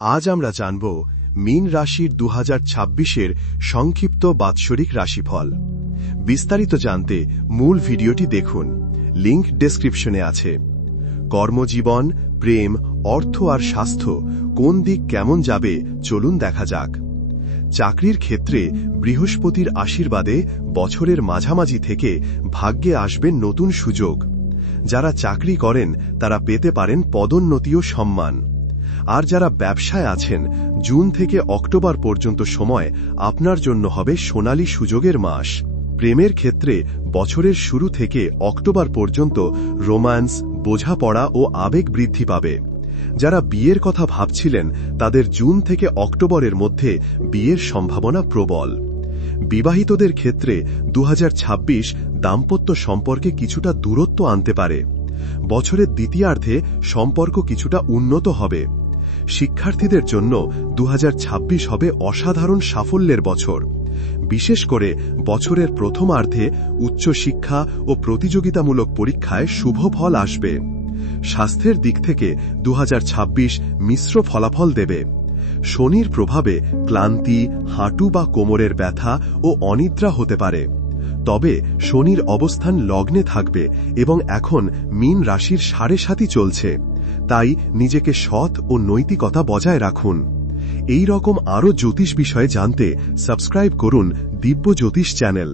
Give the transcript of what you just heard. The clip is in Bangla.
আজ আমরা জানব মীন রাশির দু হাজার সংক্ষিপ্ত বাৎসরিক রাশিফল। বিস্তারিত জানতে মূল ভিডিওটি দেখুন, লিংক ডেসক্রিপশনে আছে। কর্মজীবন, প্রেম, অর্থ আর স্বাস্থ্য, কোন দিক কেমন যাবে চলুন দেখা যাক। চাকরির ক্ষেত্রে বৃহস্পতির আশীর্বাদে বছরের মাঝামাঝি থেকে ভাগ্যে আসবে নতুন সুযোগ। যারা চাকরি করেন, তারা পেতে পারেন পদোন্নতি ও সম্মান। আর যারা ব্যবসায় আছেন, জুন থেকে অক্টোবর পর্যন্ত সময় আপনার জন্য হবে সোনালী সুযোগের মাস। প্রেমের ক্ষেত্রে বছরের শুরু থেকে অক্টোবর পর্যন্ত রোম্যান্স, বোঝাপড়া ও আবেগ বৃদ্ধি পাবে। যারা বিয়ের কথা ভাবছিলেন, তাদের জুন থেকে অক্টোবরের মধ্যে বিয়ের সম্ভাবনা প্রবল। বিবাহিতদের ক্ষেত্রে দু হাজার ছাব্বিশ দাম্পত্য সম্পর্কে কিছুটা দূরত্ব আনতে পারে। বছরের দ্বিতীয়ার্ধে সম্পর্ক কিছুটা উন্নত হবে। শিক্ষার্থীদের জন্য দুহাজার ছাব্বিশ হবে অসাধারণ সাফল্যের বছর। বিশেষ করে বছরের প্রথমার্ধে উচ্চশিক্ষা ও প্রতিযোগিতামূলক পরীক্ষায় শুভ ফল আসবে। স্বাস্থ্যের দিক থেকে দুহাজার ছাব্বিশ মিশ্র ফলাফল দেবে। শনির প্রভাবে ক্লান্তি, হাঁটু বা কোমরের ব্যথা ও অনিদ্রা হতে পারে। তবে শনির অবস্থান লগ্নে থাকবে এবং এখন মিন রাশির সাড়ে সাতই চলছে। তাই নিজেকে সৎ ও নৈতিকতা বজায় রাখুন। এই রকম আরও জ্যোতিষ বিষয়ে জানতে সাবস্ক্রাইব করুন দিব্য জ্যোতিষ চ্যানেল।